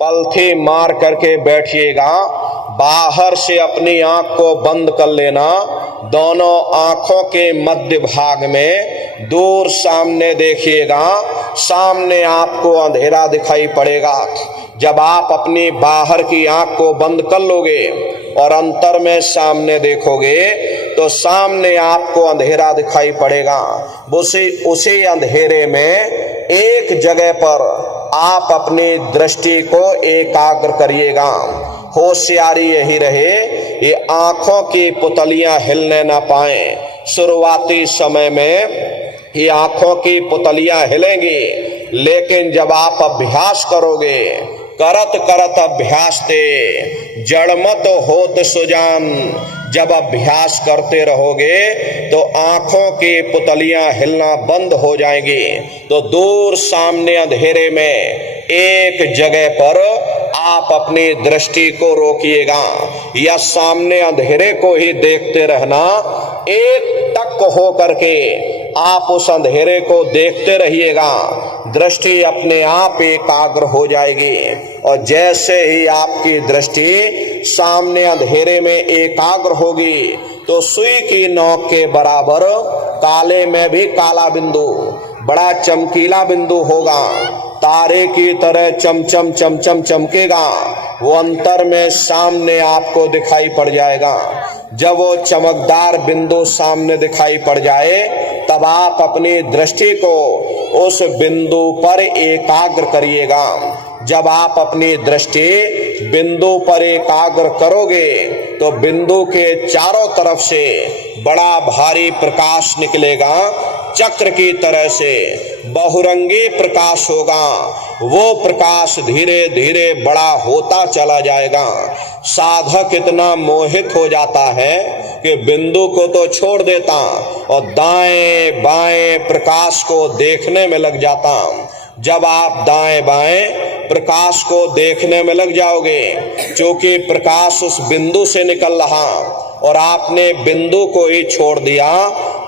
पलथी मार करके बैठिएगा। बाहर से अपनी आंख को बंद कर लेना। दोनों आंखों के मध्य भाग में दूर सामने देखिएगा। सामने आपको अंधेरा दिखाई पड़ेगा। जब आप अपनी बाहर की आंख को बंद कर लोगे और अंतर में सामने देखोगे तो सामने आपको अंधेरा दिखाई पड़ेगा। उसी अंधेरे में एक जगह पर आप अपनी दृष्टि को एकाग्र करिएगा। होशियारी यही रहे ये आंखों की पुतलियां हिलने ना पाए। शुरुआती समय में ये आंखों की पुतलियां हिलेंगी, लेकिन जब आप अभ्यास करोगे, करत करत अभ्यास ते जड़मत होत सुजान, जब अभ्यास करते रहोगे तो आंखों की पुतलियां हिलना बंद हो जाएंगी। तो दूर सामने अंधेरे में एक जगह पर आप अपनी दृष्टि को रोकिएगा या सामने अंधेरे को ही देखते रहना। एक टक हो करके आप उस अंधेरे को देखते रहिएगा। दृष्टि अपने आप एकाग्र हो जाएगी और जैसे ही आपकी दृष्टि सामने अंधेरे में एकाग्र होगी तो सुई की नोक के बराबर काले में भी काला बिंदु, बड़ा चमकीला बिंदु होगा। तारे की तरह चमचम चमचम चमकेगा। वो अंतर में सामने आपको दिखाई पड़ जाएगा। जब वो चमकदार बिंदु सामने दिखाई पड़ जाए तब आप अपनी दृष्टि को उस बिंदु पर एकाग्र करिएगा। जब आप अपनी दृष्टि बिंदु पर एकाग्र करोगे तो बिंदु के चारों तरफ से बड़ा भारी प्रकाश निकलेगा। चक्र की तरह से बहुरंगी प्रकाश होगा। वो प्रकाश धीरे धीरे बड़ा होता चला जाएगा। साधक इतना मोहित हो जाता है कि बिंदु को तो छोड़ देता और दाएं बाएं प्रकाश को देखने में लग जाता। जब आप दाएं बाएं प्रकाश को देखने में लग जाओगे, क्योंकि प्रकाश उस बिंदु से निकल रहा और आपने बिंदु को ही छोड़ दिया,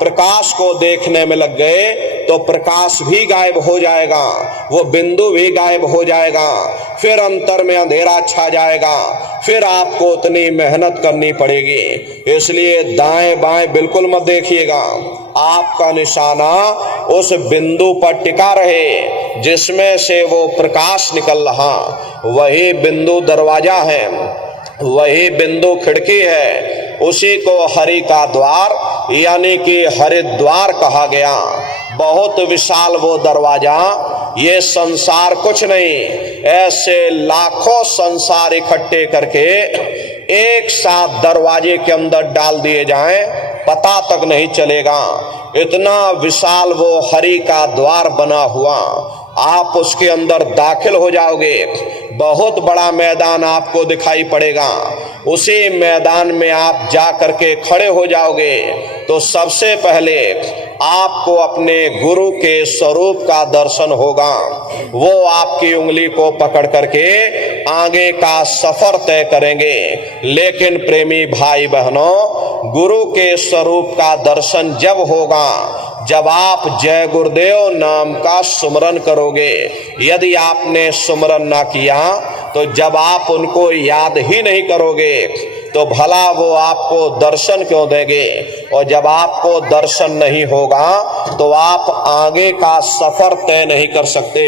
प्रकाश को देखने में लग गए, तो प्रकाश भी गायब हो जाएगा, वो बिंदु भी गायब हो जाएगा। फिर अंतर में अंधेरा छा जाएगा। फिर आपको उतनी मेहनत करनी पड़ेगी। इसलिए दाएं बाएं बिल्कुल मत देखिएगा। आपका निशाना उस बिंदु पर टिका रहे जिसमें से वो प्रकाश निकल रहा। वही बिंदु दरवाजा है, वही बिंदु खिड़की है। उसी को हरि का द्वार यानी कि हरिद्वार कहा गया। बहुत विशाल वो दरवाजा। ये संसार कुछ नहीं, ऐसे लाखों संसार इकट्ठे करके एक साथ दरवाजे के अंदर डाल दिए जाएं, पता तक नहीं चलेगा। इतना विशाल वो हरि का द्वार बना हुआ। आप उसके अंदर दाखिल हो जाओगे, बहुत बड़ा मैदान आपको दिखाई पड़ेगा। उसी मैदान में आप जा करके खड़े हो जाओगे तो सबसे पहले आपको अपने गुरु के स्वरूप का दर्शन होगा। वो आपकी उंगली को पकड़ करके आगे का सफर तय करेंगे। लेकिन प्रेमी भाई बहनों, गुरु के स्वरूप का दर्शन जब होगा जब आप जय गुरुदेव नाम का सुमरन करोगे। यदि आपने सुमरन ना किया तो जब आप उनको याद ही नहीं करोगे तो भला वो आपको दर्शन क्यों देंगे। और जब आपको दर्शन नहीं होगा तो आप आगे का सफर तय नहीं कर सकते।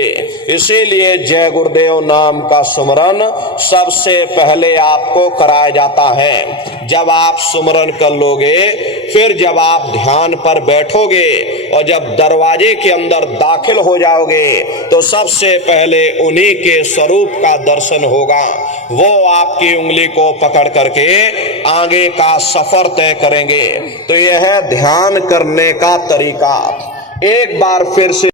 इसीलिए जय गुरुदेव नाम का सुमरन सबसे पहले आपको कराया जाता है। जब आप सुमरन कर लोगे, फिर जब आप ध्यान पर बैठोगे और जब दरवाजे के अंदर दाखिल हो जाओगे तो सबसे पहले उन्हीं के स्वरूप का दर्शन होगा। वो आपकी उंगली को पकड़ करके आगे का सफर तय करेंगे। तो यह है ध्यान करने का तरीका। एक बार फिर से